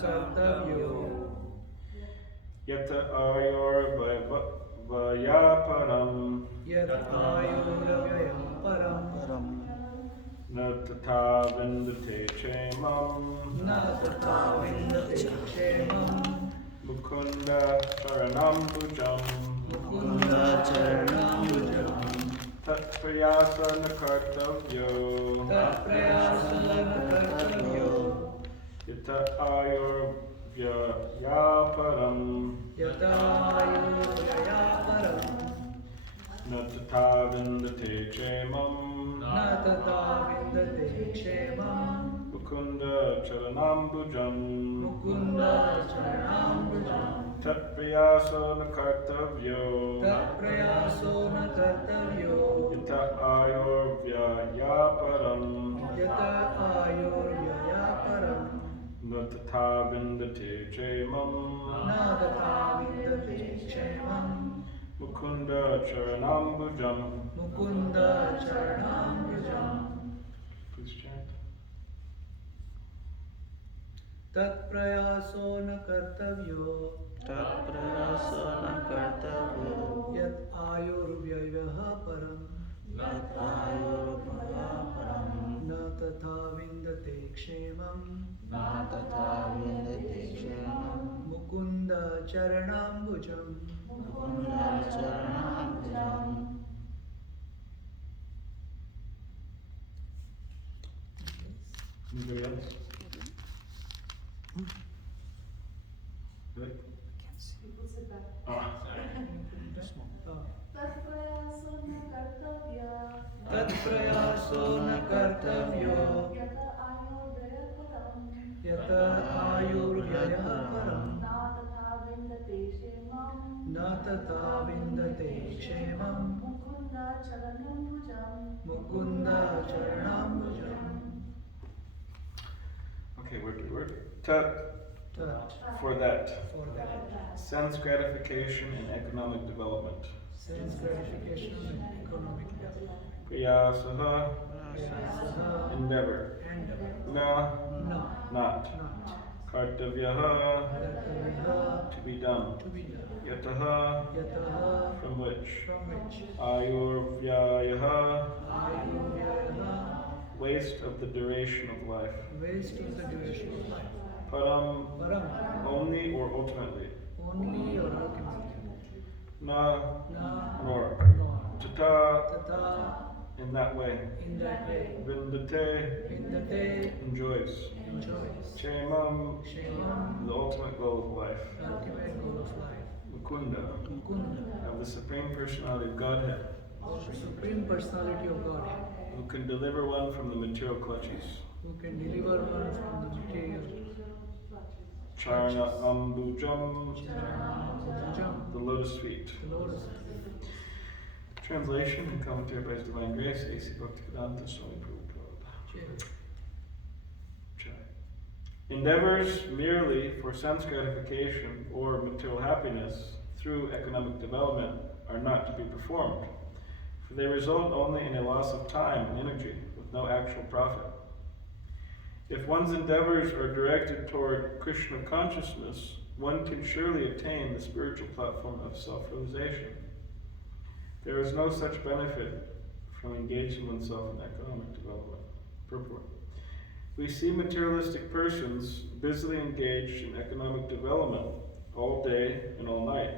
kartavyo Yata ayurvayaparam yat ayurvyaparam na tata vindate chemam na tata vindate kshemam mukunda charanambujam mukunda charanambujam tat prayasana kartavyo yata ayurvyaparam yata ayurvyaparam na tata vindate chemam na tata vindate kshemam mukunda charanambujam mukunda charanambujam tat prayasana kartavyo prayaso na kartavyo yata ayurvyaparam yata ayurvyaparam na tata vindate chemam na tata vindate kshemam mukunda charanambujam. mukunda charanambujam Please chant. tat prayaso na kartavyo yat ayurvyaparam na tata vindate kshemam mukunda charanambujam Anybody else? Good? Ah, sorry. tat prayaso na kartavyo yata ayurvyaparam na tata vindate kshemam mukunda charanambujam Okay, word to word. Tat, tat for that. for that Sense gratification and economic development. sense gratification and economic development Priyasaha, prayasaha endeavor. and Na, no not. not Kartavyaha, kartavya to be done. to be done Yataha, yataha from which. from which Ayurvyayaha, ayurvyaha waste of the duration of life. waste of the duration of life Param, param only or ultimately. only or ultimately Na, na nor. nor Tata, tata in that way. in that way Vindate, in the day enjoys. enjoys Chemam, Shemam, the ultimate goal of life. the ultimate goal of life Mukunda, Mukunda, of the Supreme Personality of Godhead, of the Supreme Personality of Godhead, who can deliver one from the material clutches. who can deliver one from the material Charna Ambujam, Charanambujam, the lotus feet. the lotus Translation and commentary by His Divine Grace, A.C. Bhaktivedanta Swami Prabhupada. feet. Endeavors merely for sense gratification or material happiness through economic development are not to be performed, for they result only in a loss of time and energy with no actual profit. If one's endeavors are directed toward Krishna consciousness, one can surely attain the spiritual platform of self-realization. There is no such benefit from engaging oneself in economic development. Purport. We see materialistic persons busily engaged in economic development all day and all night,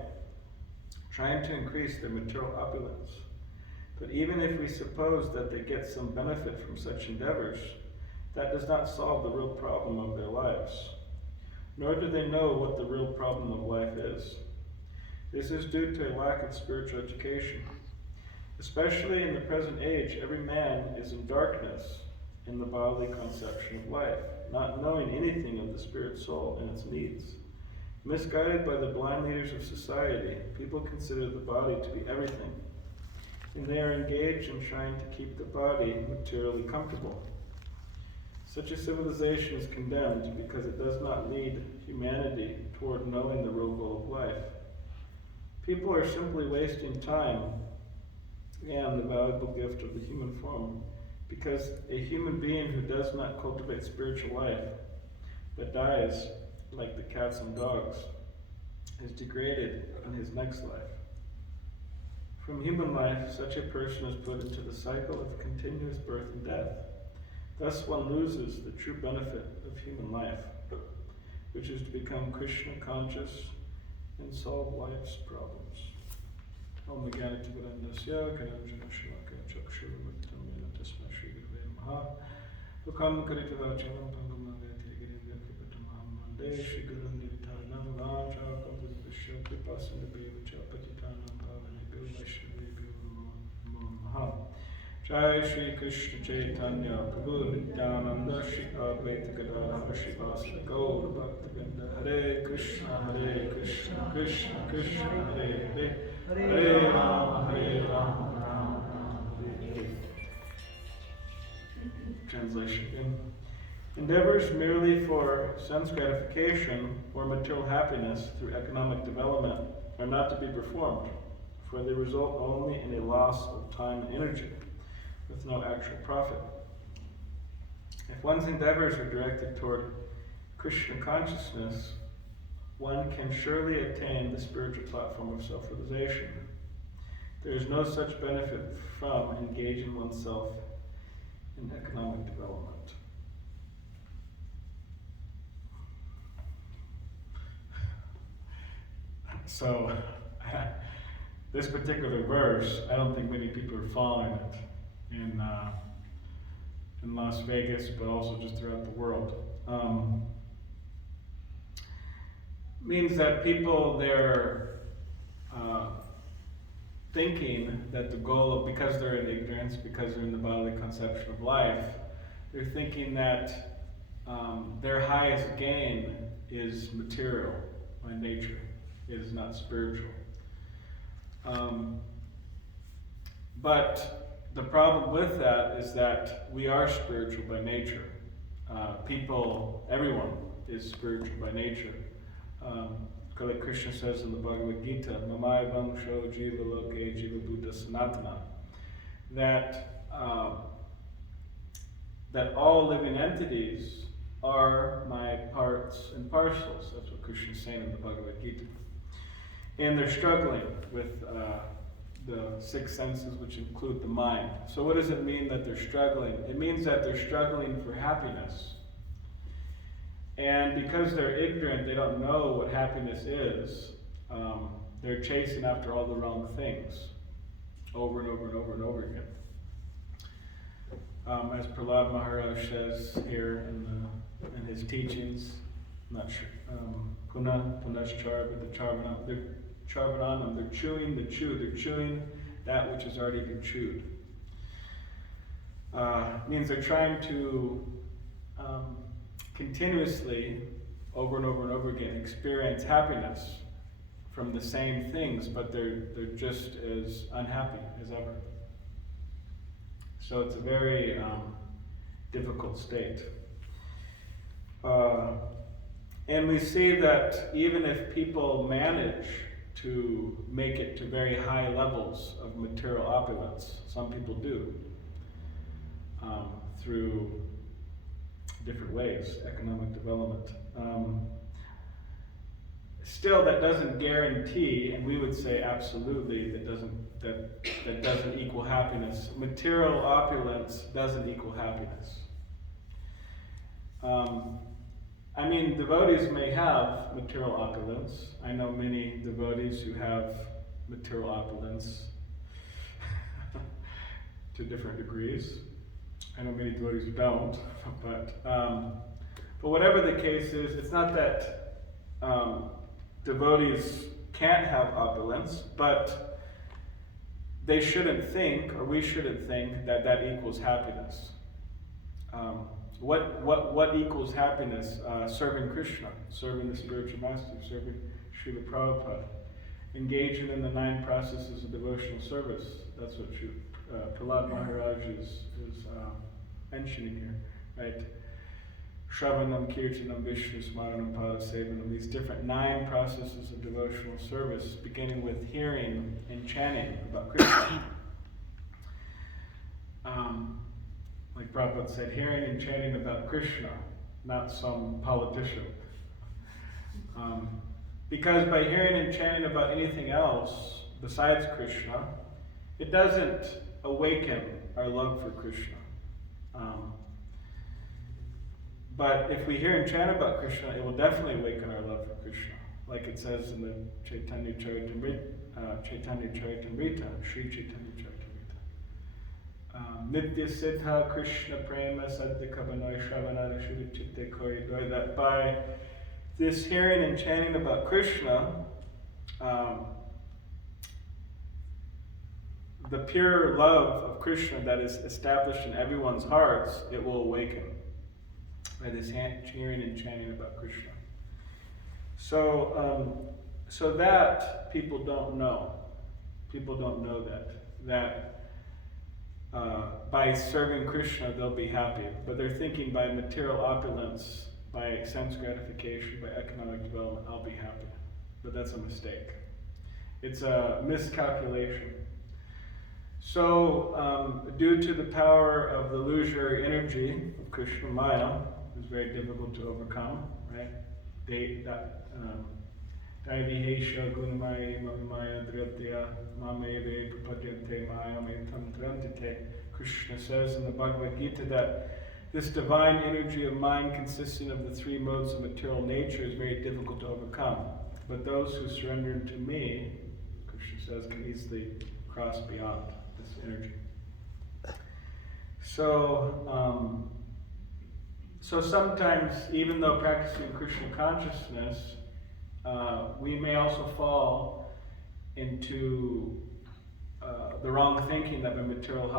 trying to increase their material opulence. But even if we suppose that they get some benefit from such endeavors, that does not solve the real problem of their lives. Nor do they know what the real problem of life is. This is due to a lack of spiritual education. Especially in the present age, every man is in darkness in the bodily conception of life, not knowing anything of the spirit soul and its needs. Misguided by the blind leaders of society, people consider the body to be everything, and they are engaged in trying to keep the body materially comfortable. Such a civilization is condemned because it does not lead humanity toward knowing the real goal of life. People are simply wasting time and the valuable gift of the human form, because a human being who does not cultivate spiritual life, but dies, like the cats and dogs, is degraded in his next life. From human life, such a person is put into the cycle of continuous birth and death. Thus one loses the true benefit of human life, which is to become Krishna conscious and solve life's problems. Om Jnana Timirandasya Karanjana Shalakaya Chakshuravatam Yena Tasma Shri Gurave Maha Ukam Karitava Chalam Pangam Nagati Girinda Kripatam Mande Shri Guru Nirvitanam Vacha Kampusvishya Kripasan Devicha Patitanam Pavani Bhuvashri Bhuvamam Maha Jai Shri Krishna Chaitanya Prabhu Nityananda Shri Advaita Gadadhara Shivasa Gaur Bhaktivinoda Hare Krishna Krishna Krishna Hare Hare Hare Rama Rama Rama Hare Hare. Translation again. Endeavors merely for sense gratification or material happiness through economic development are not to be performed, for they result only in a loss of time and energy, with no actual profit. If one's endeavors are directed toward Krishna consciousness, one can surely attain the spiritual platform of self-realization. There is no such benefit from engaging oneself in economic development. So, this particular verse, I don't think many people are following it in Las Vegas, but also just throughout the world. Means that people, they're thinking that the goal of, because they're in ignorance, because they're in the bodily conception of life, they're thinking that their highest gain is material by nature, it is not spiritual. But the problem with that is that we are spiritual by nature. People, everyone is spiritual by nature. Like Krishna says in the Bhagavad Gita, Mamaya Vangsho Jiva Loke Jiva Buddha Sanatana, that all living entities are my parts and parcels. That's what Krishna is saying in the Bhagavad Gita. And they're struggling with the six senses, which include the mind. So what does it mean that they're struggling? It means that they're struggling for happiness. And because they're ignorant, they don't know what happiness is, they're chasing after all the wrong things over and over and over and over again. As Prahlad Maharaj says here in his teachings, I'm not sure, Punaschar, but the Charvananam, they're chewing they're chewing that which has already been chewed. Means they're trying to continuously, over and over and over again, experience happiness from the same things, but they're just as unhappy as ever. So it's a very difficult state. And we see that even if people manage to make it to very high levels of material opulence, some people do, through different ways, economic development. Still, that doesn't guarantee, and we would say absolutely, that doesn't equal happiness. Material opulence doesn't equal happiness. I mean, devotees may have material opulence. I know many devotees who have material opulence to different degrees. I know many devotees who don't, but whatever the case is, it's not that devotees can't have opulence, but they shouldn't think, or we shouldn't think, that that equals happiness. What equals happiness? Serving Krishna, serving the spiritual master, serving Srila Prabhupada, engaging in the 9 processes of devotional service. That's what Prahlad Maharaj is mentioning here, right? Shravanam, Kirtanam, Vishnu, Smaranam, Pada Sevanam, these different 9 processes of devotional service, beginning with hearing and chanting about Krishna. Like Prabhupada said, hearing and chanting about Krishna, not some politician. Because by hearing and chanting about anything else besides Krishna, it doesn't awaken our love for Krishna. But if we hear and chant about Krishna, it will definitely awaken our love for Krishna. Like it says in the Chaitanya Charitamrita, Sri Chaitanya Charitamrita. Nitya Siddha Krishna Prema Sadhya Kavanoi Shravanada Shuddha Chitte Koridoi, that by this hearing and chanting about Krishna, the pure love of Krishna that is established in everyone's hearts, it will awaken by this hearing and chanting about Krishna. So that people don't know. People don't know that by serving Krishna they'll be happy. But they're thinking by material opulence, by sense gratification, by economic development, I'll be happy. But that's a mistake. It's a miscalculation. So, due to the power of the illusory energy of Krishna Maya, it's very difficult to overcome, right? Daivihesha gunamaya mamaya dritya mameve prapadyante maya metam trantite. Krishna says in the Bhagavad Gita that this divine energy of mind consisting of the three modes of material nature is very difficult to overcome. But those who surrender to me, Krishna says, can easily cross beyond this energy. So sometimes, even though practicing Krishna consciousness, we may also fall into the wrong thinking that by material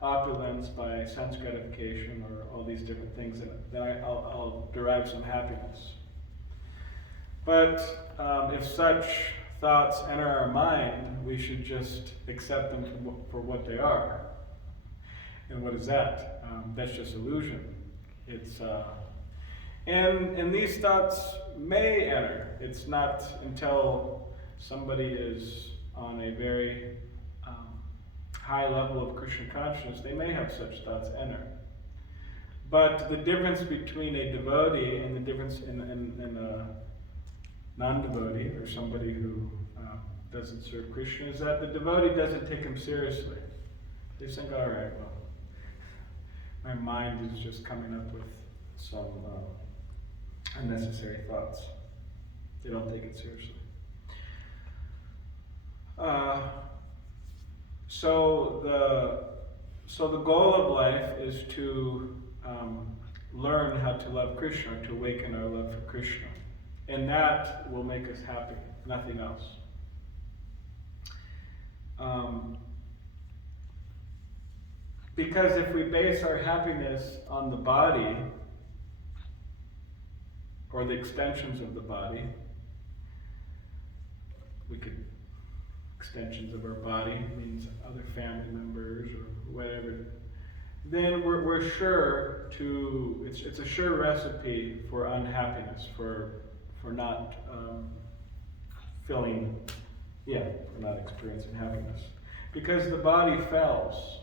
opulence, by sense gratification, or all these different things, that I'll derive some happiness. But if such thoughts enter our mind, we should just accept them for what they are. And what is that? That's just illusion. It's and these thoughts may enter. It's not until somebody is on a very high level of Krishna consciousness, they may have such thoughts enter. But the difference between a devotee and the difference in a non-devotee, or somebody who doesn't serve Krishna, is that the devotee doesn't take him seriously. They think, all right, well, my mind is just coming up with some unnecessary thoughts. They don't take it seriously. So the goal of life is to learn how to love Krishna, to awaken our love for Krishna. And that will make us happy, nothing else. Because if we base our happiness on the body, or the extensions of the body, extensions of our body means other family members or whatever, then we're sure to, it's a sure recipe for unhappiness, for not for not experiencing happiness. Because the body fails.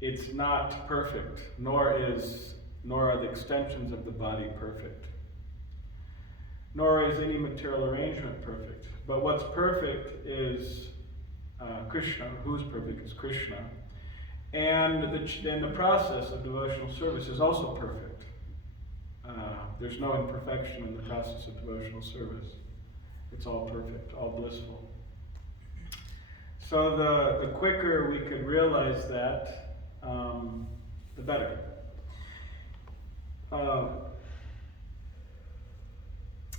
It's not perfect, nor are the extensions of the body perfect. Nor is any material arrangement perfect. But what's perfect is Krishna. Who's perfect is Krishna. And the process of devotional service is also perfect. There's no imperfection in the process of devotional service. It's all perfect, all blissful. So the quicker we could realize that, the better.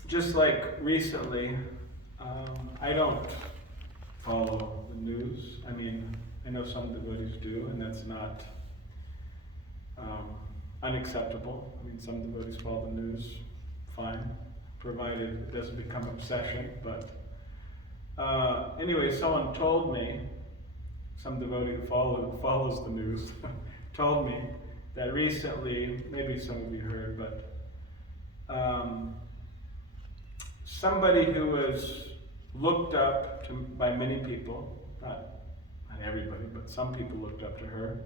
Just like recently, I don't follow the news. I mean, I know some devotees do, and that's not unacceptable. I mean, some devotees follow the news, fine, provided it doesn't become obsession. But anyway, someone told me, some devotee who follows the news, told me that recently, maybe some of you heard, but somebody who was looked up to by many people, not everybody, but some people looked up to her,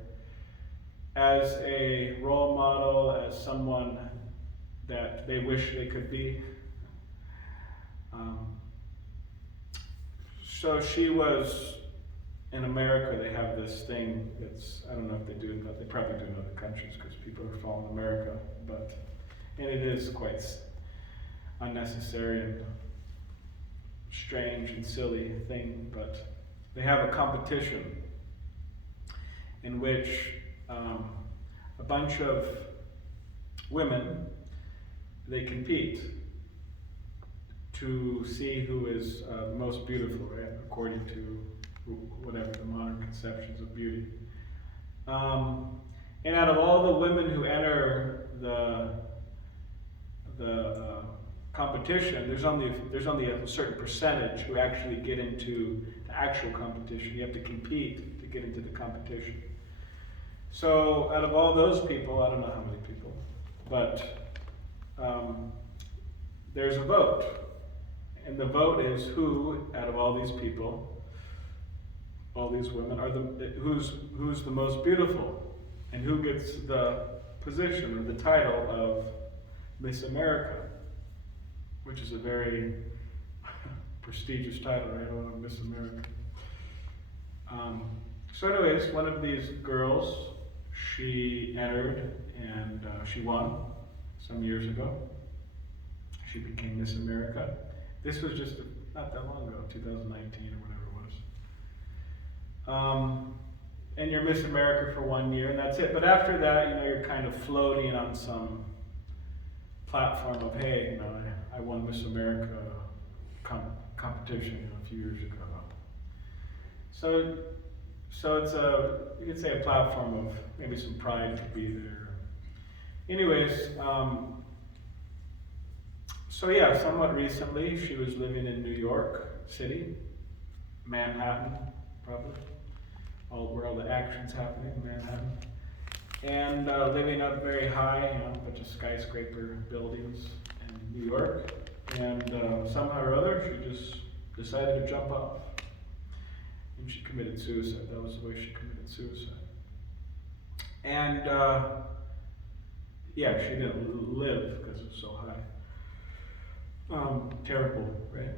as a role model, as someone that they wish they could be. So she was, in America they have this thing that's, I don't know if they do it, but they probably do in other countries because people are following America, and it is quite unnecessary and strange and silly thing, but they have a competition in which a bunch of women, they compete to see who is the most beautiful, right? According to whatever the modern conceptions of beauty. And out of all the women who enter the competition, there's only a certain percentage who actually get into the actual competition. You have to compete to get into the competition. So out of all those people, I don't know how many people, but there's a vote. And the vote is who, out of all these people, all these women, who's the most beautiful, and who gets the position or the title of Miss America, which is a very prestigious title, right? Miss America. So anyways, one of these girls, she entered and she won some years ago. She became Miss America. This was just not that long ago, 2019 or whatever it was. And you're Miss America for 1 year, and that's it. But after that, you're kind of floating on some platform of, hey, I won Miss America competition a few years ago. So it's you could say a platform of maybe some pride to be there. Anyways, so yeah, somewhat recently, she was living in New York City, Manhattan, probably, where all the action's happening, Manhattan. And living up very high, a bunch of skyscraper buildings in New York. And somehow or other, she just decided to jump off. And she committed suicide. That was the way she committed suicide. And yeah, she didn't live because it was so high. Terrible, right?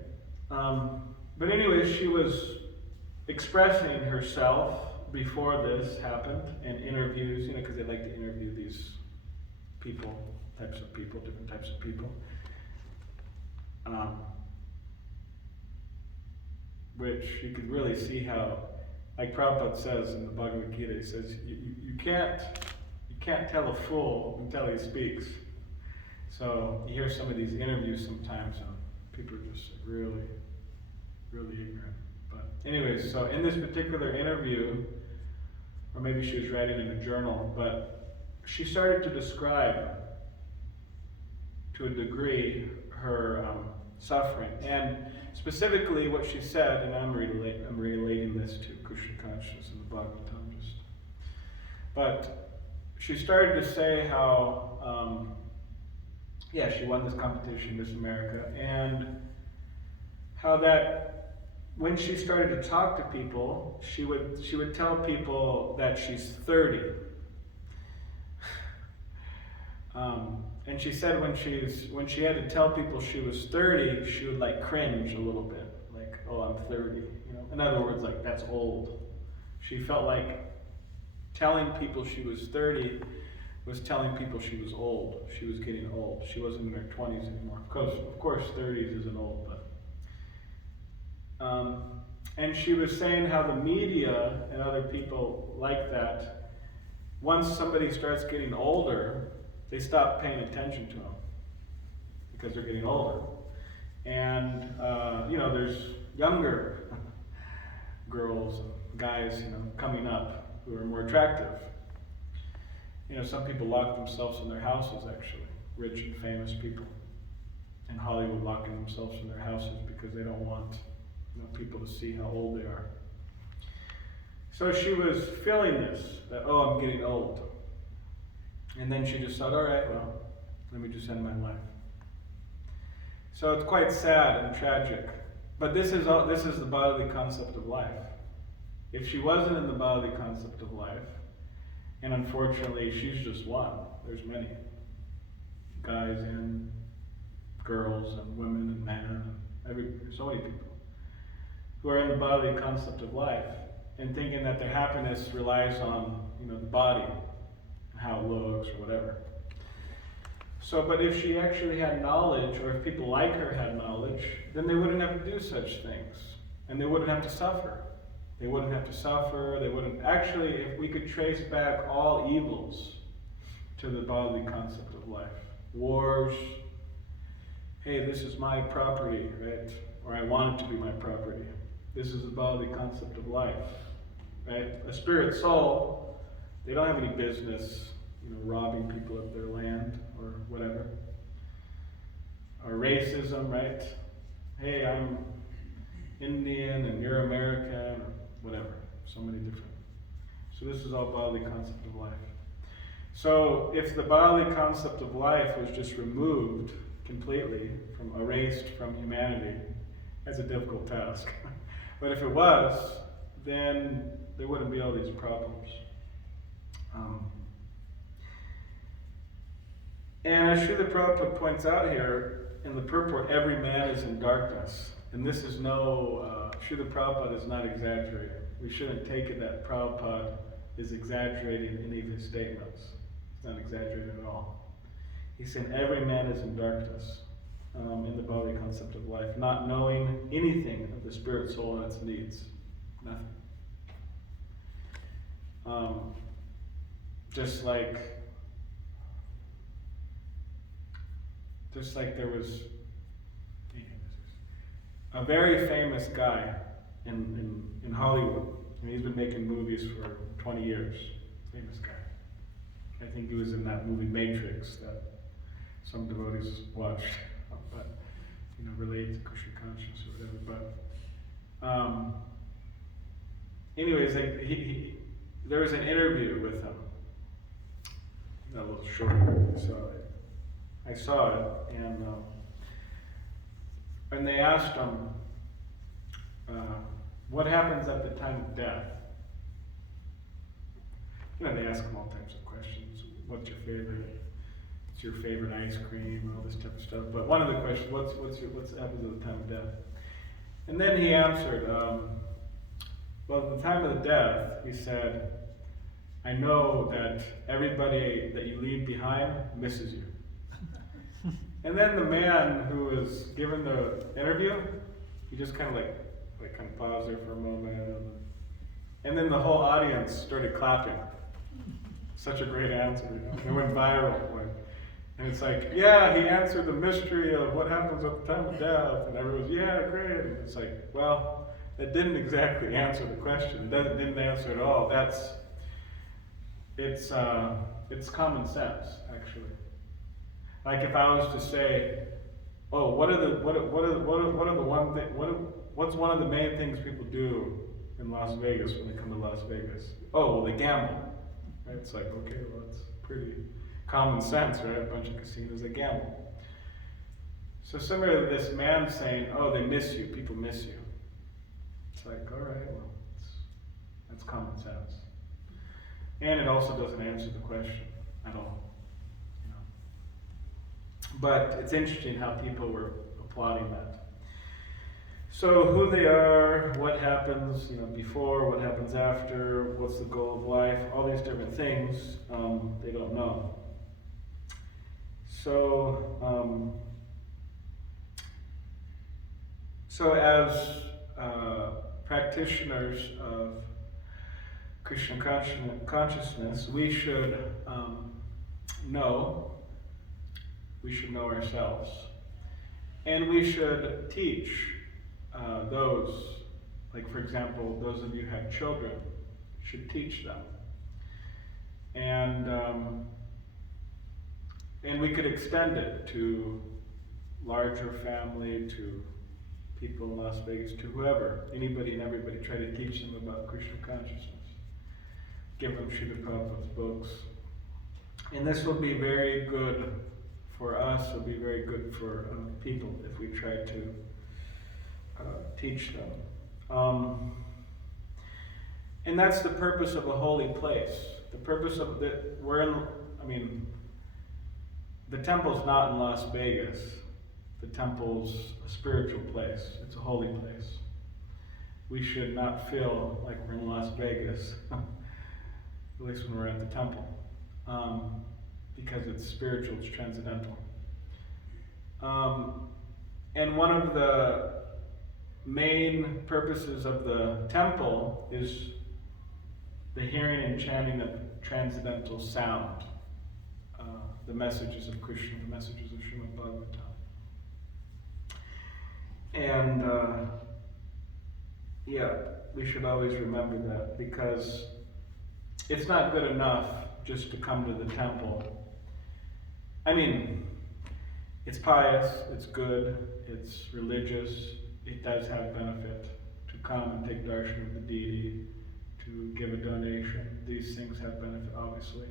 But anyways, she was expressing herself before this happened in interviews, because they like to interview these people, different types of people. Which you could really see how, like Prabhupada says in the Bhagavad Gita, he says, you can't tell a fool until he speaks. So you hear some of these interviews sometimes, and people are just really, really ignorant. But anyways, so in this particular interview, or maybe she was writing in a journal, but she started to describe, to a degree, her suffering. And specifically what she said, and I'm relating this to Krishna consciousness in the Bhagavatam, but she started to say how, she won this competition, Miss America, and how that when she started to talk to people, she would tell people that she's 30. And she said when she had to tell people she was 30, she would like cringe a little bit, like, oh, I'm 30. In other words, like, that's old. She felt like telling people she was 30 was telling people she was old. She was getting old. She wasn't in her 20s anymore. Of course, 30s isn't old, but. And she was saying how the media and other people like that, once somebody starts getting older, they stop paying attention to them because they're getting older. And, there's younger girls and guys, coming up who are more attractive. Some people lock themselves in their houses, actually. Rich and famous people in Hollywood locking themselves in their houses because they don't want people to see how old they are. So she was feeling this, that, oh, I'm getting old. And then she just thought, all right, well, let me just end my life. So it's quite sad and tragic. But this is the bodily concept of life. If she wasn't in the bodily concept of life, and unfortunately she's just one, there's many guys and so many people who are in the bodily concept of life and thinking that their happiness relies on, the body and how it looks or whatever. So, but if she actually had knowledge, or if people like her had knowledge, then they wouldn't have to do such things, and they wouldn't have to suffer. They wouldn't have to suffer. They wouldn't. Actually, if we could trace back all evils to the bodily concept of life, wars. Hey, this is my property, right? Or I want it to be my property. This is the bodily concept of life, right? A spirit soul, they don't have any business, robbing people of their land or whatever. Or racism, right? Hey, I'm Indian and you're American, or whatever. So many different. So this is all bodily concept of life. So if the bodily concept of life was just removed completely, erased from humanity, that's a difficult task. But if it was, then there wouldn't be all these problems. And as Srila Prabhupada points out here, in the purport, every man is in darkness. And this is Srila Prabhupada is not exaggerating. We shouldn't take it that Prabhupada is exaggerating any of his statements. It's not exaggerating at all. He's saying every man is in darkness, in the bodily concept of life, not knowing anything of the spirit soul and its needs. Nothing. Just like there was a very famous guy in Hollywood. And he's been making movies for 20 years. Famous guy. I think he was in that movie Matrix that some devotees watched, but related to Krishna consciousness or whatever. But anyways, there was an interview with him. A little short interview, so I saw it, and they asked him, what happens at the time of death? They ask him all types of questions. What's your favorite? What's your favorite ice cream? All this type of stuff. But one of the questions, what happens at the time of death? And then he answered, well, at the time of the death, he said, I know that everybody that you leave behind misses you. And then the man who was given the interview, he just kind of paused there for a moment, and then the whole audience started clapping. Such a great answer, It went viral. And it's like, yeah, he answered the mystery of what happens at the time of death, and everyone's, yeah, great. And it's like, well, that didn't exactly answer the question. It didn't answer at all. It's common sense, actually. Like if I was to say, oh, what's one of the main things people do in Las Vegas when they come to Las Vegas? Oh, well, they gamble. Right? It's like, okay, well, that's pretty common sense, right? A bunch of casinos, they gamble. So similar to this man saying, oh, they miss you, people miss you. It's like, all right, well, that's common sense. And it also doesn't answer the question at all. But it's interesting how people were applauding that. So who they are, what happens, before, what happens after, what's the goal of life, all these different things, they don't know. So, as practitioners of Krishna consciousness, we should know ourselves. And we should teach those, like for example, those of you who have children, should teach them. And we could extend it to larger family, to people in Las Vegas, to whoever, anybody and everybody, try to teach them about Krishna consciousness. Give them Srila Prabhupada's books. And this will be very good for us, will be very good for people if we try to teach them. And that's the purpose of a holy place. The purpose of the temple's not in Las Vegas. the temple's a spiritual place. It's a holy place. We should not feel like we're in Las Vegas, at least when we're at the temple, because it's spiritual, it's transcendental. And one of the main purposes of the temple is the hearing and chanting of transcendental sound, the messages of Krishna, the messages of Srimad Bhagavatam. And we should always remember that, because it's not good enough just to come to the temple. I mean, it's pious, it's good, it's religious, it does have benefit to come and take darshan of the deity, to give a donation. These things have benefit, obviously.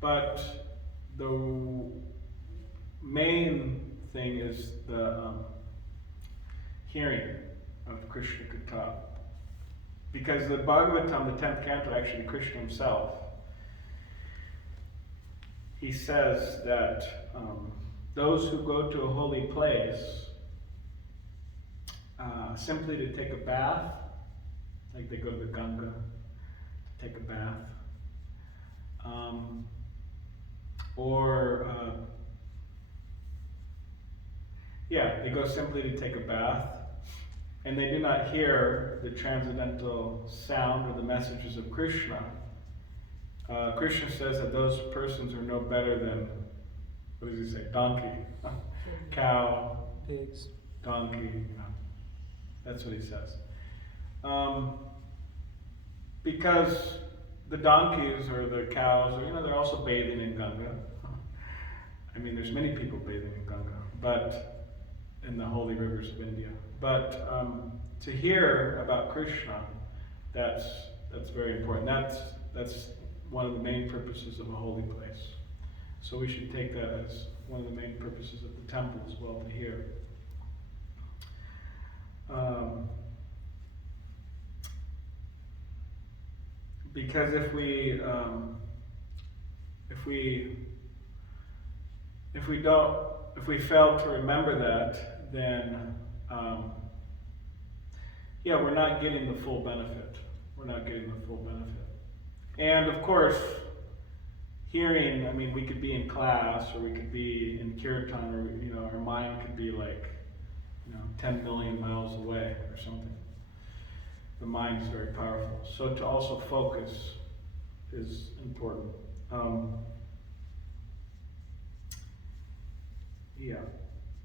But the main thing is the hearing of Krishna Katha. Because the Bhagavatam, the 10th canto, actually Krishna himself, he says that those who go to a holy place simply to take a bath, like they go to the Ganga to take a bath, they go simply to take a bath, and they do not hear the transcendental sound or the messages of Krishna. Krishna says that those persons are no better than, what does he say, donkey, cow, Pigs. donkey, that's what he says. Because the donkeys or the cows, or, they're also bathing in Ganga. I mean, there's many people bathing in Ganga, but in the holy rivers of India. But to hear about Krishna, that's very important. That's one of the main purposes of a holy place. So we should take that as one of the main purposes of the temple as well, to hear. Because if we fail to remember that, then we're not getting the full benefit. We're not getting the full benefit. And of course, hearing, I mean, we could be in class, or we could be in kirtan, or our mind could be like 10 million miles away or something. The mind is very powerful. So to also focus is important.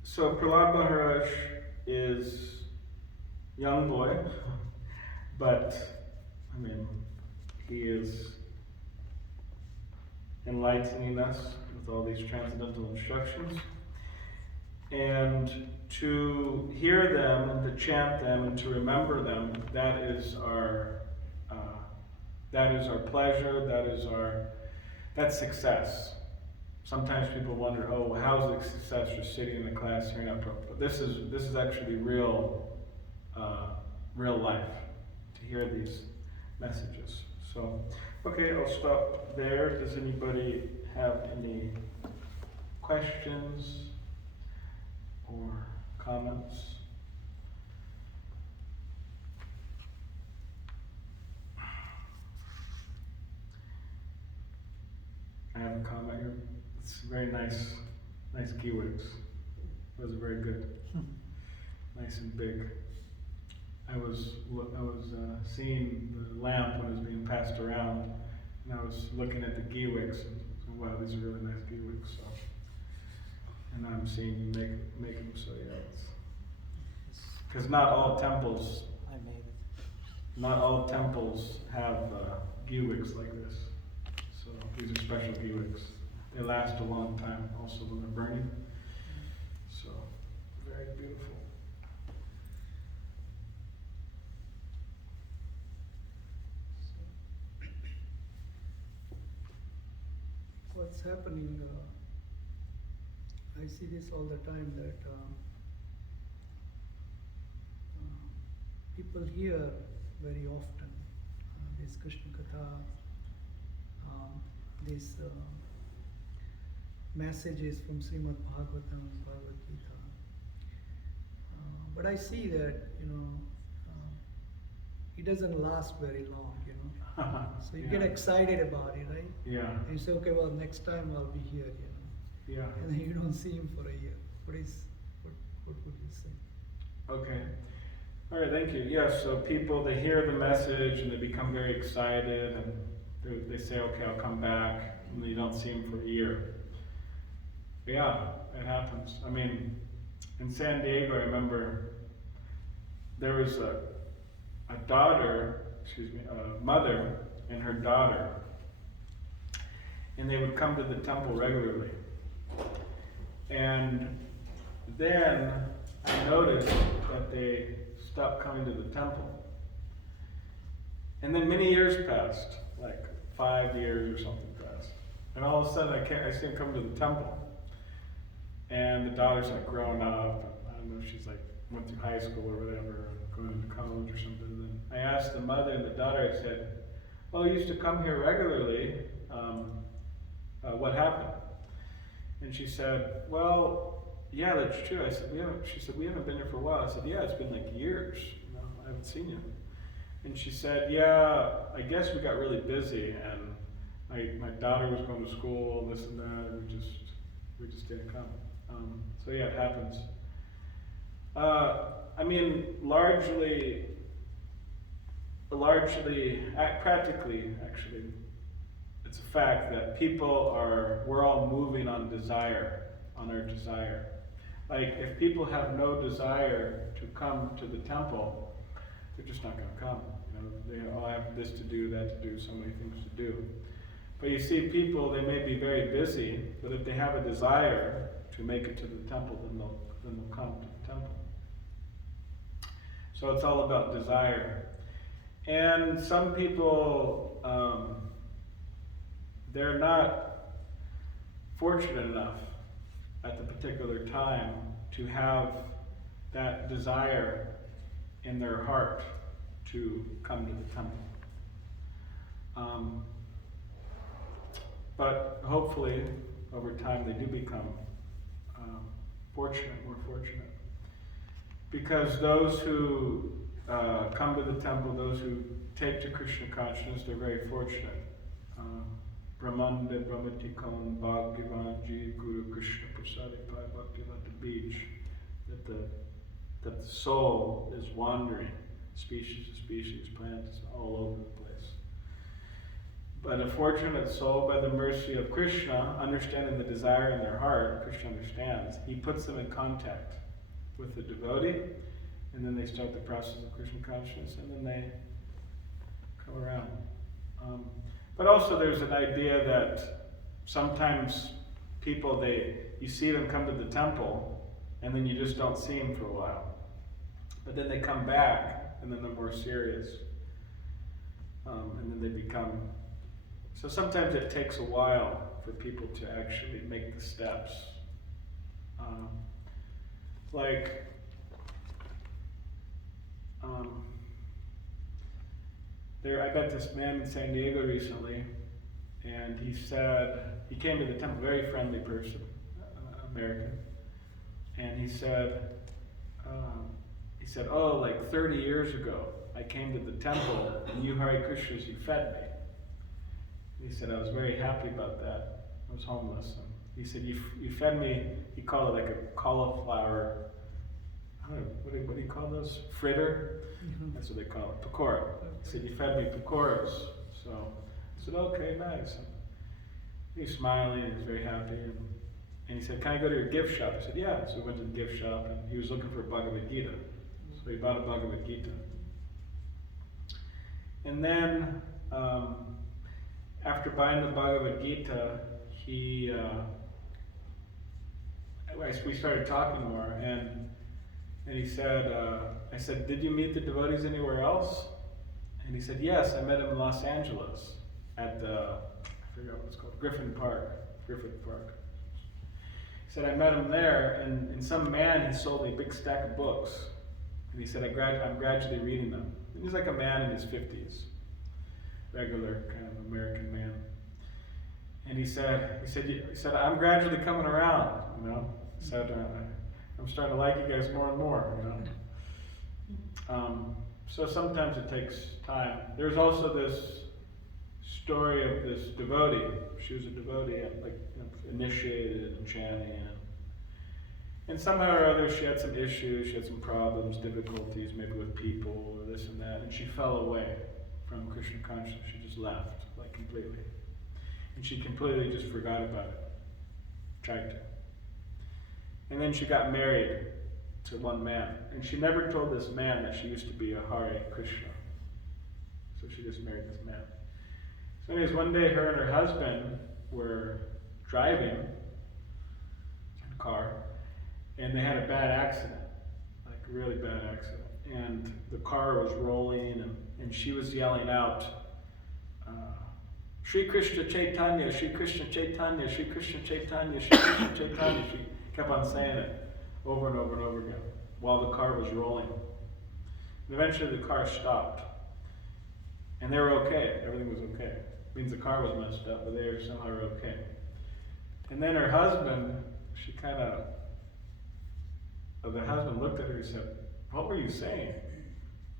So Prahlad Maharaj is a young boy, but I mean, he is enlightening us with all these transcendental instructions. And to hear them and to chant them and to remember them, that is our pleasure, that's success. Sometimes people wonder, how is it success just sitting in the class hearing up? But this is actually real life, to hear these messages. So, okay, I'll stop there. Does anybody have any questions or comments? I have a comment here. It's very nice keywords. Those are very good. Nice and big. I was seeing the lamp when it was being passed around, and I was looking at the geewicks, and wow, these are really nice geewicks. So, and I'm seeing you make them. So because not all temples have geewicks like this. So these are special geewicks. They last a long time, also when they're burning. So very beautiful. What's happening, I see this all the time, that people hear very often this Krishna Katha, this messages from Srimad Bhagavatam, Bhagavad Gita. But I see that, it doesn't last very long, So you get excited about it, right? Yeah. And you say, okay, well, next time I'll be here, Yeah. And then you don't see him for a year. What would you say? Okay. All right, thank you. Yes, so people, they hear the message and they become very excited and they say, okay, I'll come back, and then you don't see them for a year. Yeah, it happens. I mean, in San Diego, I remember there was a mother and her daughter, and they would come to the temple regularly. And then I noticed that they stopped coming to the temple. And then many years passed, like 5 years or something passed. And all of a sudden I see them come to the temple. And the daughter's like grown up. I don't know, she's like went through high school or whatever, going into college or something. And then I asked the mother and the daughter, I said, well, you used to come here regularly. What happened? And she said, well, yeah, that's true. I said, she said, we haven't been here for a while. I said, yeah, it's been like years. I haven't seen you. And she said, yeah, I guess we got really busy, and my daughter was going to school, and this and that, and we just didn't come. So yeah, it happens. I mean, practically, actually, it's a fact that we're all moving on our desire. Like, if people have no desire to come to the temple, they're just not going to come. They all have this to do, that to do, so many things to do. But you see, people, they may be very busy, but if they have a desire to make it to the temple, then they'll come to the temple. So it's all about desire. And some people, they're not fortunate enough at the particular time to have that desire in their heart to come to the temple. But hopefully, over time, they do become more fortunate. Because those who come to the temple, those who take to Krishna consciousness, they're very fortunate. Brahmande Brahmatikon Bhagavanji Guru Krishna Prasadi Pai Bhaktivata Beach, that the soul is wandering, species to species, plants all over the place. But a fortunate soul, by the mercy of Krishna, understanding the desire in their heart, Krishna understands, he puts them in contact with the devotee, and then they start the process of Krishna consciousness, and then they come around. But also there's an idea that sometimes people, you see them come to the temple, and then you just don't see them for a while. But then they come back, and then they're more serious. And then they become... So sometimes it takes a while for people to actually make the steps. I met this man in San Diego recently, and he said, he came to the temple, very friendly person, American, and he said, oh, like 30 years ago, I came to the temple, and you Hare Krishnas, you fed me. He said, I was very happy about that. I was homeless. And he said, you fed me, he called it like a cauliflower, I don't know, what do you call those? Fritter? Mm-hmm. That's what they call it, pakora. He said, you fed me pakoras. So I said, okay, nice. And he was smiling, he was very happy. And he said, can I go to your gift shop? I said, yeah. So we went to the gift shop, and he was looking for a Bhagavad Gita. So he bought a Bhagavad Gita. And then, after buying the Bhagavad Gita, we started talking more, and he said, I said, did you meet the devotees anywhere else? And he said, yes, I met him in Los Angeles at I forgot what it's called, Griffith Park. He said, I met him there, and some man, he sold me a big stack of books. And he said, I'm gradually reading them. And he's like a man in his 50s, regular kind of American man. And he said, I'm gradually coming around, you know. He said, I'm starting to like you guys more and more, you know. So sometimes it takes time. There's also this story of this devotee. She was a devotee, like, you know, initiated and chanting, and somehow or other she had some issues, she had some problems, difficulties, maybe with people or this and that, and she fell away from Krishna consciousness. She just left, like, completely. And she completely just forgot about it. Tried to. And then she got married to one man. And she never told this man that she used to be a Hare Krishna. So she just married this man. So anyways, one day her and her husband were driving in a car, and they had a bad accident, like a really bad accident. And the car was rolling, and she was yelling out, Shri Krishna Chaitanya, Shri Krishna Chaitanya, Shri Krishna Chaitanya, Shri Krishna Chaitanya. She kept on saying it over and over and over again while the car was rolling. And eventually the car stopped. And they were okay. Everything was okay. It means the car was messed up, but they were somehow okay. And then her husband, the husband looked at her and said, what were you saying?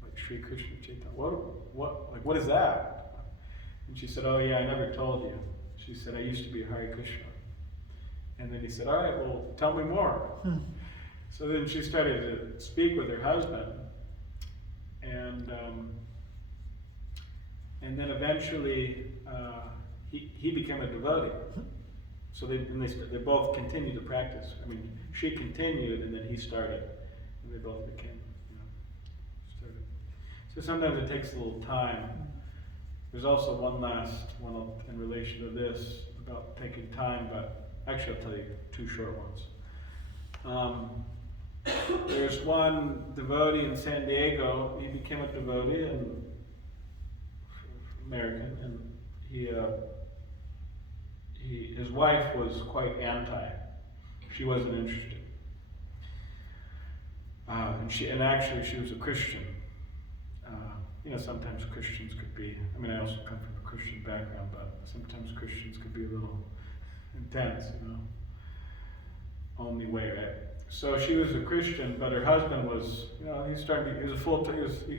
Like, Shri Krishna Chaitanya. What is that? And she said, oh yeah, I never told you. She said, I used to be a Hare Krishna. And then he said, all right, well, tell me more. So then she started to speak with her husband. And then eventually he became a devotee. So they both continued to practice. I mean, she continued, and then he started. And they both became, started. So sometimes it takes a little time. There's also one last one in relation to this about taking time, but actually I'll tell you two short ones. There's one devotee in San Diego. He became a devotee, and American, and his wife was quite anti. She wasn't interested. And actually she was a Christian. Sometimes Christians could be, I also come from a Christian background, but sometimes Christians could be a little intense, only way, right? So she was a Christian, but her husband was, he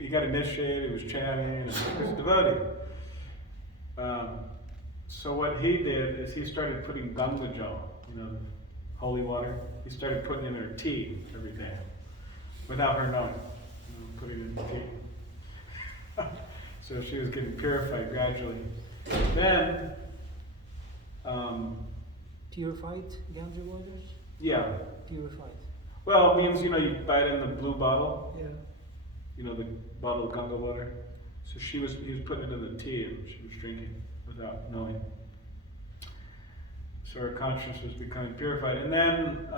got initiated, he was chanting, and he was a devotee. So what he did is he started putting Ganga Jal, holy water, he started putting in her tea every day, without her knowing, putting it in the tea. So she was getting purified gradually. Then, purified Ganga waters? Yeah. Purified. Well, it means, you buy it in the blue bottle. Yeah. The bottle of Ganga water. So he was putting it in the tea, and she was drinking without knowing. So her consciousness was becoming purified. And then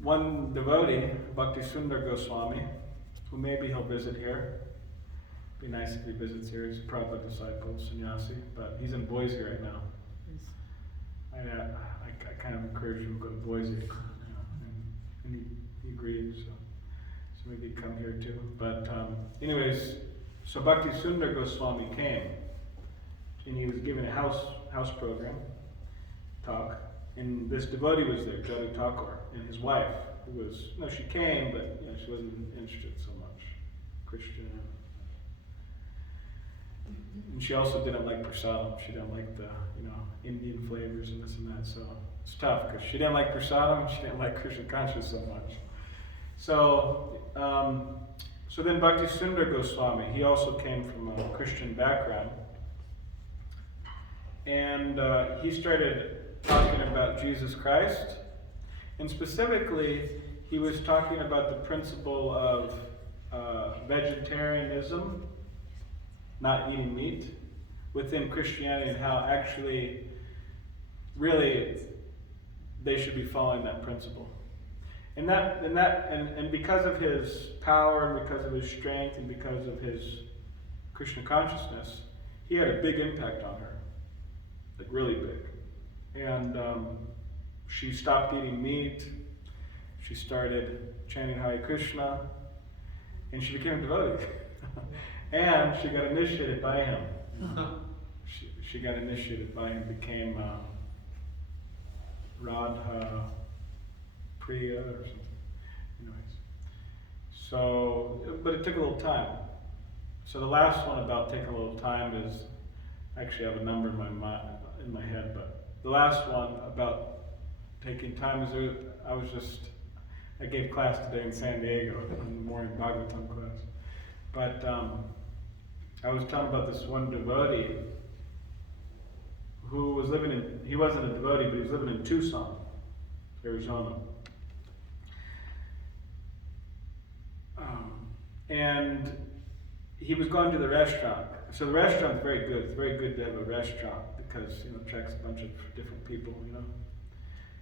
one devotee, Bhakti Sundar Goswami, who maybe he'll visit here. Be nice if he visits here. He's a Prabhupada disciple, sannyasi, but he's in Boise right now. I kind of encourage him to go to Boise, and he agreed, so maybe he'd come here too. But anyways, so Bhakti Sundar Goswami came, and he was giving a house program talk, and this devotee was there, Jadu Thakur, and his wife, who was, she came, but she wasn't interested so much, Christian. And she also didn't like prasadam. She didn't like the, Indian flavors and this and that. So it's tough because she didn't like prasadam. She didn't like Krishna consciousness so much. So, so then Bhakti Sundar Goswami, he also came from a Christian background, and he started talking about Jesus Christ, and specifically, he was talking about the principle of vegetarianism, not eating meat, within Christianity, and how actually, really, they should be following that principle. And because of his power, and because of his strength, and because of his Krishna consciousness, he had a big impact on her, like really big. And she stopped eating meat. She started chanting Hare Krishna, and she became a devotee. And she got initiated by him. She got initiated by him, became Radha Priya or something. Anyways. So, but it took a little time. So the last one about taking a little time is, actually I have a number in my head, but the last one about taking time is I gave class today in San Diego, in the morning Bhagavatam class. But I was talking about this one devotee who was he wasn't a devotee, but he was living in Tucson, Arizona. And he was going to the restaurant. So the restaurant's very good. It's very good to have a restaurant because, it attracts a bunch of different people,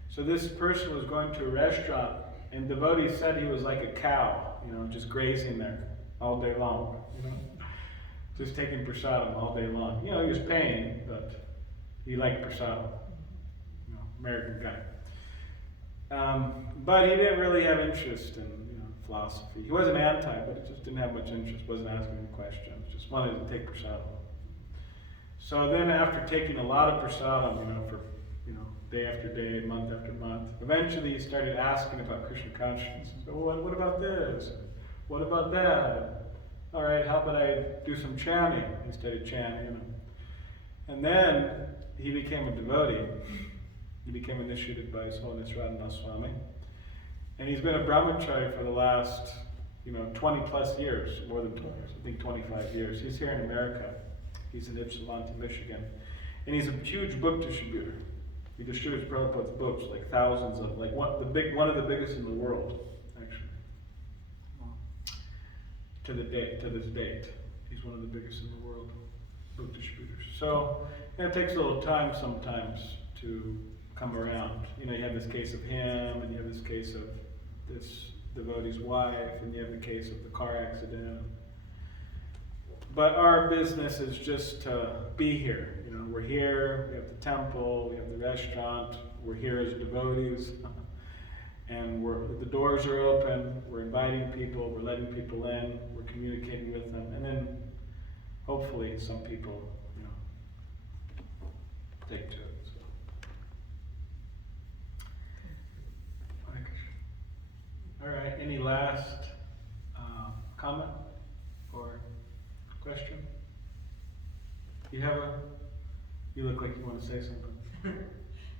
So this person was going to a restaurant, and the devotee said he was like a cow, just grazing there all day long, just taking prasadam all day long. He was paying, but he liked prasadam, American guy. But he didn't really have interest in, philosophy. He wasn't anti, but he just didn't have much interest, wasn't asking any questions, just wanted to take prasadam. So then after taking a lot of prasadam, for day after day, month after month, eventually he started asking about Krishna consciousness. So what about this? What about that? All right, how about I do some chanting? He started chanting, And then he became a devotee. He became initiated by His Holiness Radha Swami. And he's been a brahmachari for the last, 20 plus years, more than 20 years, I think 25 years. He's here in America. He's in Ypsilanti, Michigan. And he's a huge book distributor. He distributes Prabhupada's books, like thousands of, one of the biggest in the world, actually. To this date. He's one of the biggest in the world, book distributors. So, it takes a little time sometimes to come around. You have this case of him, and you have this case of this devotee's wife, and you have the case of the car accident. But our business is just to be here. We're here, we have the temple, we have the restaurant, we're here as devotees, and the doors are open, we're inviting people, we're letting people in, we're communicating with them, and then hopefully some people, take to it. So. All right, any last comment or question? You look like you want to say something.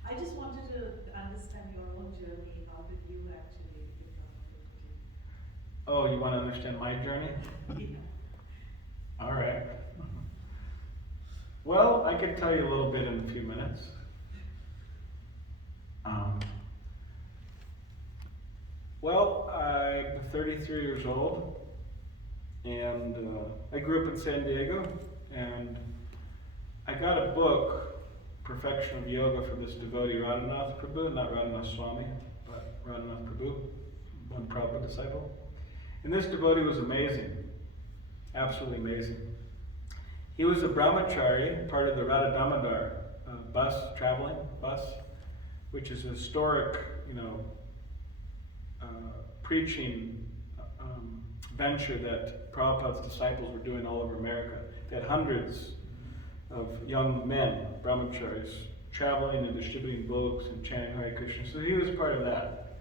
I just wanted to understand your own journey. How did you actually become a devotee? Oh, you want to understand my journey? Yeah. All right. Well, I can tell you a little bit in a few minutes. Well, I'm 33 years old, and I grew up in San Diego, and I got a book, Perfection of Yoga, from this devotee, Radhanath Prabhu, not Radhanath Swami, but Radhanath Prabhu, one Prabhupada disciple. And this devotee was amazing, absolutely amazing. He was a brahmachari, part of the Radha Damodar traveling bus, which is a historic, preaching venture that Prabhupada's disciples were doing all over America. They had hundreds of young men, brahmacharis, traveling and distributing books and chanting Hare Krishna. So he was part of that.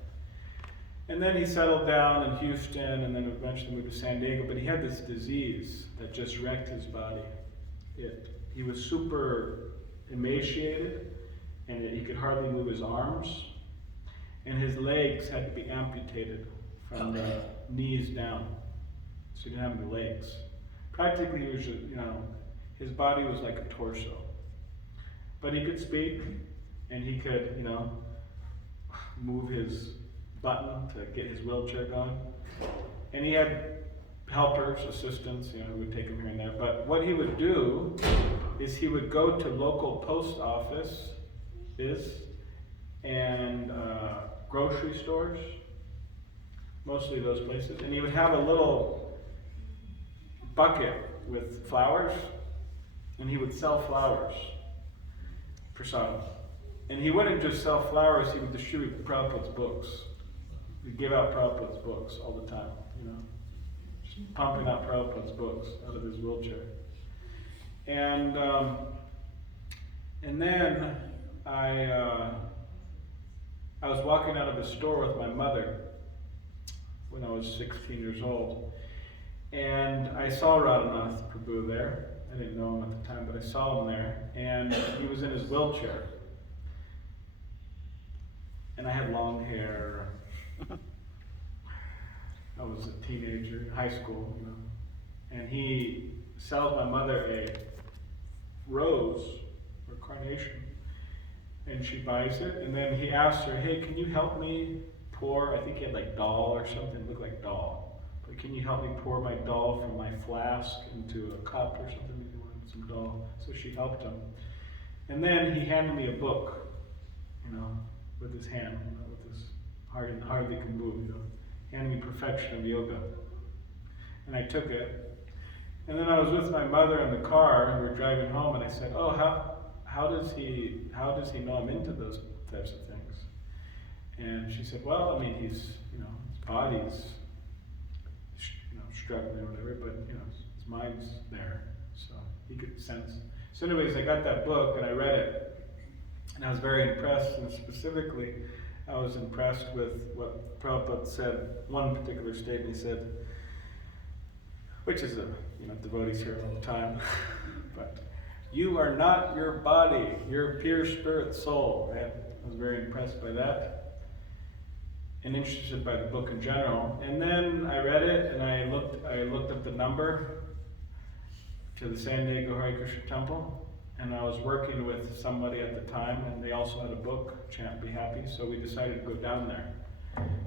And then he settled down in Houston and then eventually moved to San Diego, but he had this disease that just wrecked his body. He was super emaciated, and he could hardly move his arms, and his legs had to be amputated from the knees down, so he didn't have any legs. Practically, he was, his body was like a torso, but he could speak, and he could, move his button to get his wheelchair going, and he had helpers, assistants, who would take him here and there. But what he would do is he would go to local post offices and grocery stores, mostly those places, and he would have a little bucket with flowers, and he would sell flowers, prasadam. And he wouldn't just sell flowers, he would distribute Prabhupada's books. He'd give out Prabhupada's books all the time, just pumping out Prabhupada's books out of his wheelchair. And then I was walking out of the store with my mother when I was 16 years old, and I saw Radhanath Prabhu there. I didn't know him at the time, but I saw him there, and he was in his wheelchair. And I had long hair. I was a teenager, in high school, you know. And he sells my mother a rose or carnation, and she buys it. And then he asks her, "Hey, can you help me pour?" I think he had like dal or something, looked like dal. But can you help me pour my dal from my flask into a cup or something? He wanted some dal, so she helped him. And then he handed me a book, you know, with his hand, you know, with his hardly can move, you know. Handed me Perfection of Yoga. And I took it. And then I was with my mother in the car, and we were driving home, and I said, "Oh, how does he know I'm into those types of things?" And she said, "Well, I mean, his body's, struggling or whatever, but, his mind's there, so he could sense." So anyways, I got that book, and I read it, and I was very impressed, and specifically, I was impressed with what Prabhupada said, one particular statement he said, which is devotees hear it all the time, but "You are not your body, you're pure spirit soul." I was very impressed by that, and interested by the book in general. And then I read it, and I looked up the number to the San Diego Hare Krishna temple, and I was working with somebody at the time, and they also had a book, Chant, Be Happy, so we decided to go down there.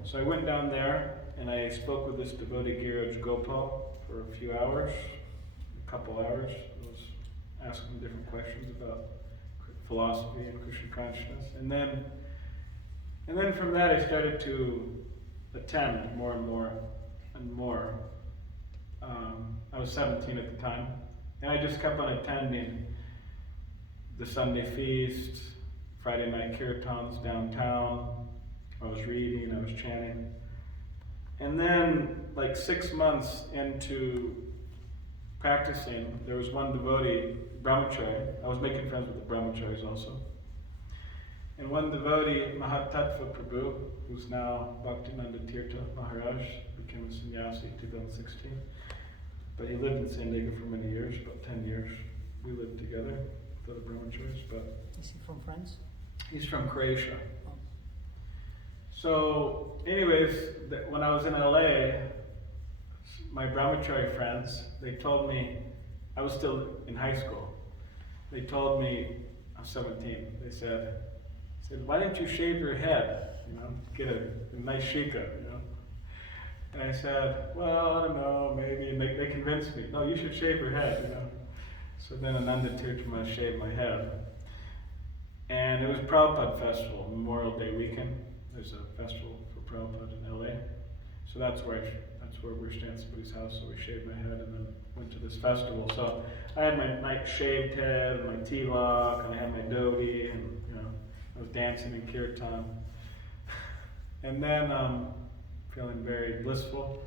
So I went down there, and I spoke with this devotee, Giraj Gopal, for a few hours, a couple hours. I was asking different questions about philosophy and Krishna consciousness. And then from that, I started to attend more and more and more. I was 17 at the time, and I just kept on attending the Sunday feast, Friday night kirtans downtown. I was reading, I was chanting. And then, like 6 months into practicing, there was one devotee, brahmachari. I was making friends with the brahmacharis also. And one devotee, Mahatattva Prabhu, who's now Bhaktinanda Tirtha Maharaj, became a sannyasi in 2016. But he lived in San Diego for many years, about 10 years. We lived together with other brahmacharis, but... Is he from France? He's from Croatia. Oh. So, anyways, when I was in LA, my brahmachari friends, they told me, I was still in high school, they told me, I was 17, they said, "Why didn't you shave your head, get a nice shika, And I said, "Well, I don't know, maybe," and they convinced me, "No, you should shave your head, So then Ananda Tirtha shaved my head. And it was Prabhupada Festival, Memorial Day weekend. There's a festival for Prabhupada in LA. So that's where we're staying at somebody's house, so we shaved my head and then went to this festival. So I had my nice shaved head, my tilak, and I had my dhoti, and I was dancing in kirtan. And then feeling very blissful.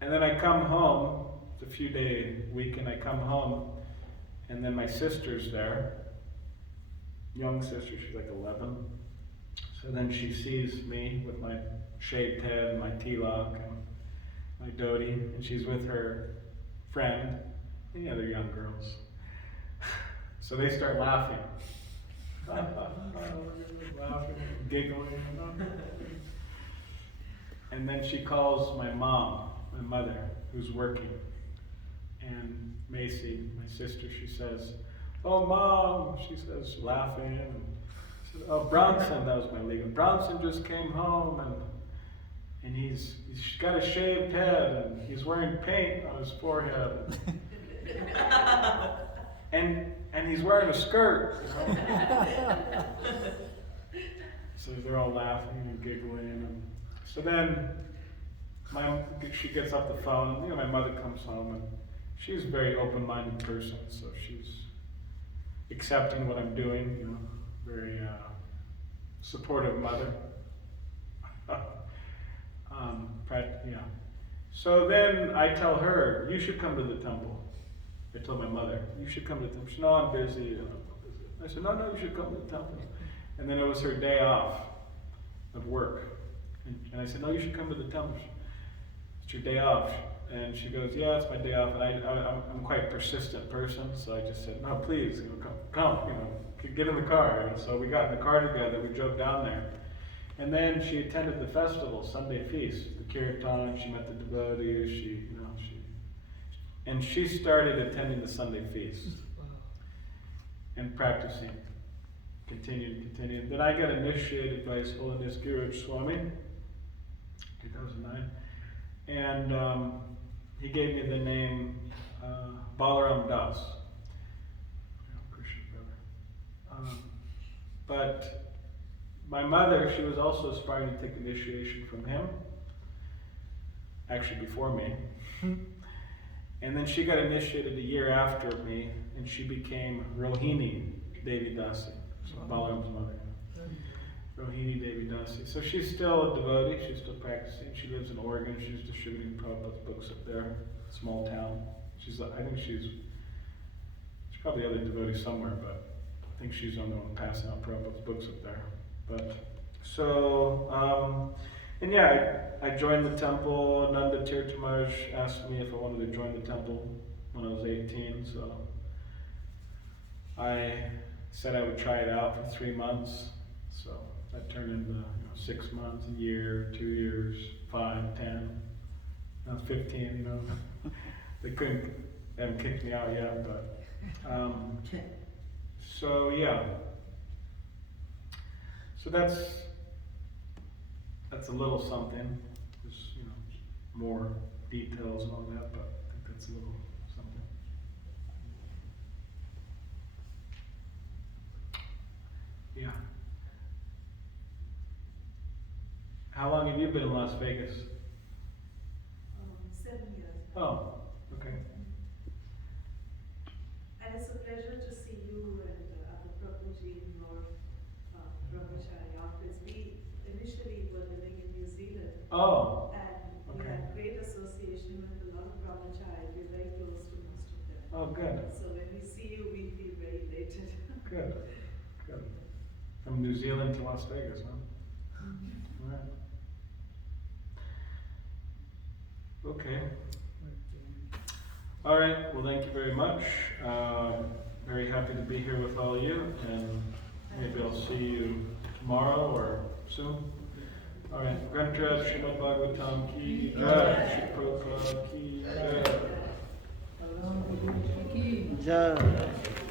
And then I come home, it's a few day weekend, I come home, and then my sister's there, young sister, she's like 11. So then she sees me with my shaved head, and my tilak, and my dhoti, and she's with her friend, and the other young girls. So they start laughing. Laughing, giggling. And then she calls my mom, my mother, who's working. And Macy, my sister, she says, "Oh, Mom," she says, laughing. And she said, "Oh, Bronson," that was my legal. "Bronson just came home, and he's got a shaved head, and he's wearing paint on his forehead. And he's wearing a skirt." So they're all laughing and giggling. And so then she gets off the phone. My mother comes home, and she's a very open-minded person, so she's accepting what I'm doing. Very supportive mother. So then I tell her, you should come to the temple. I told my mother, you should come to the temple. She said, no, I'm busy. I said, no, you should come to the temple. And then it was her day off of work. And I said, no, you should come to the temple. It's your day off. And she goes, yeah, it's my day off. And I'm quite a persistent person, so I just said, no, please, come, get in the car. And so we got in the car together, we drove down there. And then she attended the festival, Sunday feast, the Kirtan, she met the devotees, and she started attending the Sunday feast and practicing, continued. Then I got initiated by His Holiness Guru Swami, 2009, and he gave me the name Balaram Das, Krishna brother. But my mother, she was also aspiring to take initiation from him, actually before me. And then she got initiated a year after me, and she became Rohini Devi Dasi, so Balaram's mother. Rohini Devi Dasi. So she's still a devotee, she's still practicing. She lives in Oregon, she's distributing Prabhupada's books up there, small town. I think she's probably other devotee somewhere, but I think she's the only one passing out Prabhupada's books up there. But so, and yeah, I joined the temple. Nanda Tirthamaj asked me if I wanted to join the temple when I was 18, so I said I would try it out for 3 months. So that turned into 6 months, a year, 2 years, 5, 10, now 15. They haven't kicked me out yet, but so yeah. So that's a little something. There's more details and all that, but I think that's a little something. Yeah. How long have you been in Las Vegas? 7 years. Oh, okay. And it's a pleasure to see you and other Prabhuji in your brahmachari office. We initially were living in New Zealand. Oh. And we Okay. had great association with a lot of brahmachari. We're very close to most of them. Oh, good. So when we see you, we feel very elated. Good. From New Zealand to Las Vegas, huh? All right. Okay. All right. Well, thank you very much. Very happy to be here with all of you, and maybe I'll see you tomorrow or soon. All right. Grantrad Srimad Bhagavatam ki jai, Shri Prabhupada ki jai. Jai.